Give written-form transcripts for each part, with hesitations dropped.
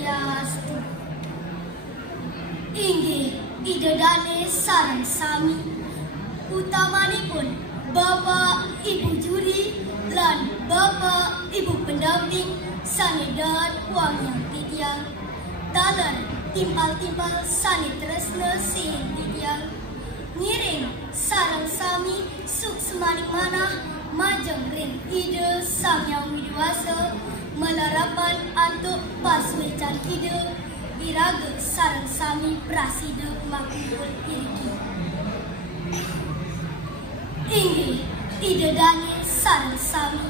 Yadiastu. Inggih idedane sareng sami utamanipun Bapak Ibu juri lan Bapak Ibu pendamping sanedat wangyang titiang dalan timpal-timpal sane tresna sing titiang ngiring sareng sami suk semanik manah majeng ring ide samyang widiwasa melarapan antuk paswecan ide iraga sareng sami prasida makubul iriki. Inggih idedane sareng sami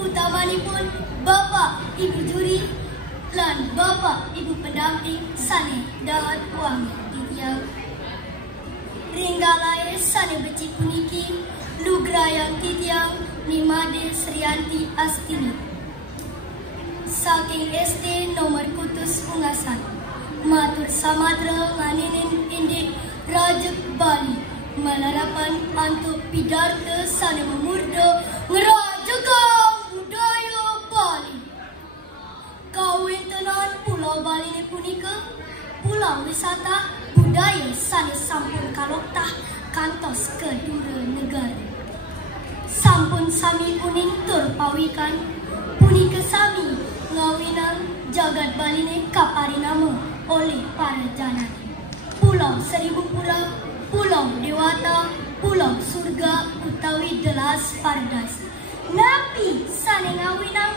utamanipun Bapak Ibu juri lan Bapak Ibu pendamping sane dahat wangi titiang ringgalae sane beci puniki lugrayang titiang Nimade Srianti Astini saking SD nomor kutus Ungasan matur samadra nganinin indik Rajak Bali melarapan antuk pidarta sane memurda ngerajakan budaya Bali. Kawintenan Pulau Bali ni punika pulau wisata budaya sane sampun kaloktah kantos kedua negara. Sampun sami kuning tur pawikan punika sami ngawinan jagat Bali ni kaparinama oleh para jana. Pulau Seribu Pulau, Pulau Dewata, Pulau Surga utawi Delas Pardas. Napi sane ngawinang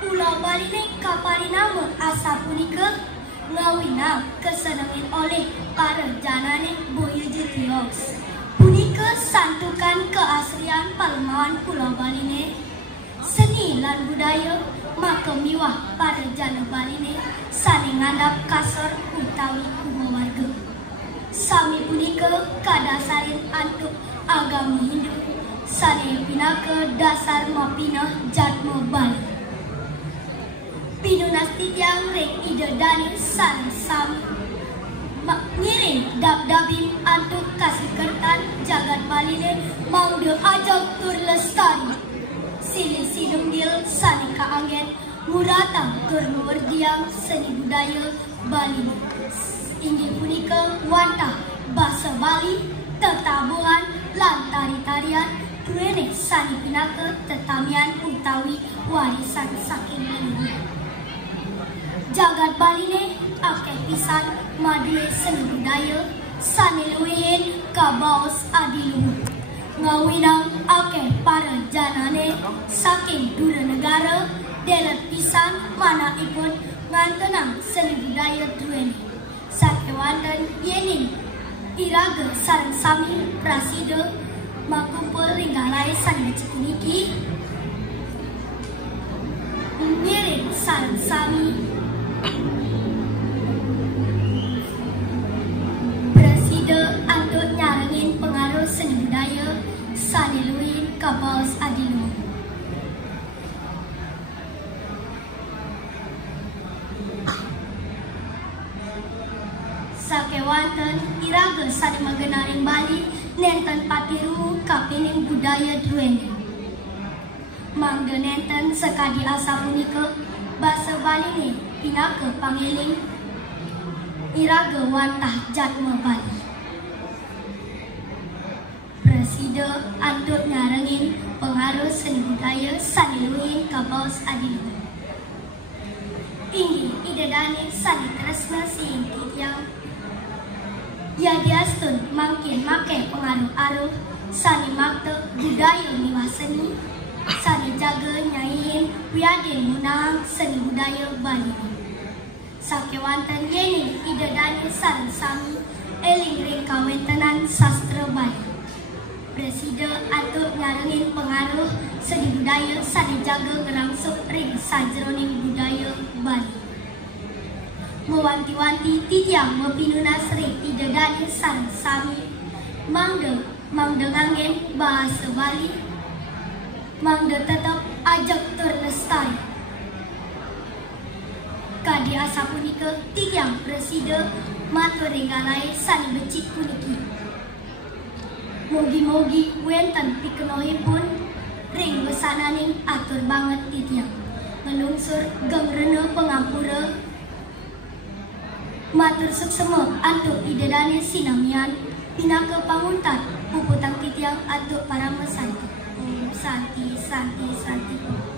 Pulau Bali ni kaparinama asa punika ngawinang kesenengin oleh para janane boya jetios. Punika santukan keaslian palemawan Pulau Bali ni seni lan budaya maka miwah para jana Bali ni sane ngandap kasar utawi kumo warga. Sami punika kadasarin antuk agama Hindu sane pinaka dasar mapinah jatma Bali. Pinunas titiang rek idedani sareng sami ngiring dab-dabim antuk kasih kertan jagat Bali ni mangde ajak tur lestari. Sili sidunggil sani kaanggen muratang tur nuwerdiang seni budaya Bali. Inggih punika wantah basa Bali, tetabuhan lan tari-tarian kuenek sani pinaka tetamian utawi warisan saking leluhur. Jagat Bali ni akeh pisan madue seni budaya sani luwihin kabaos adiluhur. Ngawinang akeh para janane saking dura negara delet pisan manakipun ngantenang seni budaya duweni. Sakewanten yening iraga sareng sami prasida makumpul ringgalai sane cikuniki ngiring sareng sami prasida antuk nyarengin pengaruh seni budaya sane luwih kabaos adiluhur. Sakewanten iraga sane magenaring Bali nenten patiru kapining budaya duweni. Mangde nenten sekadi asa punika basa Bali ni pinaka pangiling iraga wantah jatma Bali. Presida antuk nyarengin pengaruh seni budaya sane luwih kabaos adiluhur. Inggih idedane sane tresna sing titiang Yadiastun mangkin make pengaruh aruh sani makte budaya miwah seni sani jaga nyayin wiadin munang seni budaya Bali. Sakewanten yening idedane sareng sami eling ring kawentenan sastra Bali. Presida antuk nyarengin pengaruh seni budaya sani jaga ngelangsung ring sajroning budaya Bali. Mewanti-wanti titiang mepinunas ring idedane sareng sami mangde nganggen bahasa Bali mangde tetap ajak tur lestari. Kadi asa punika titiang presida matur ringgalai sani becik puniki. Mugi-mugi wenten pikenohipun ring besananing atur banget titiang ngelungsur gengrena pengampura Matur suksema antuk idedane sinamian, pinaka panguntan, puputang titiang antuk para mesanti. Om santi santi santi.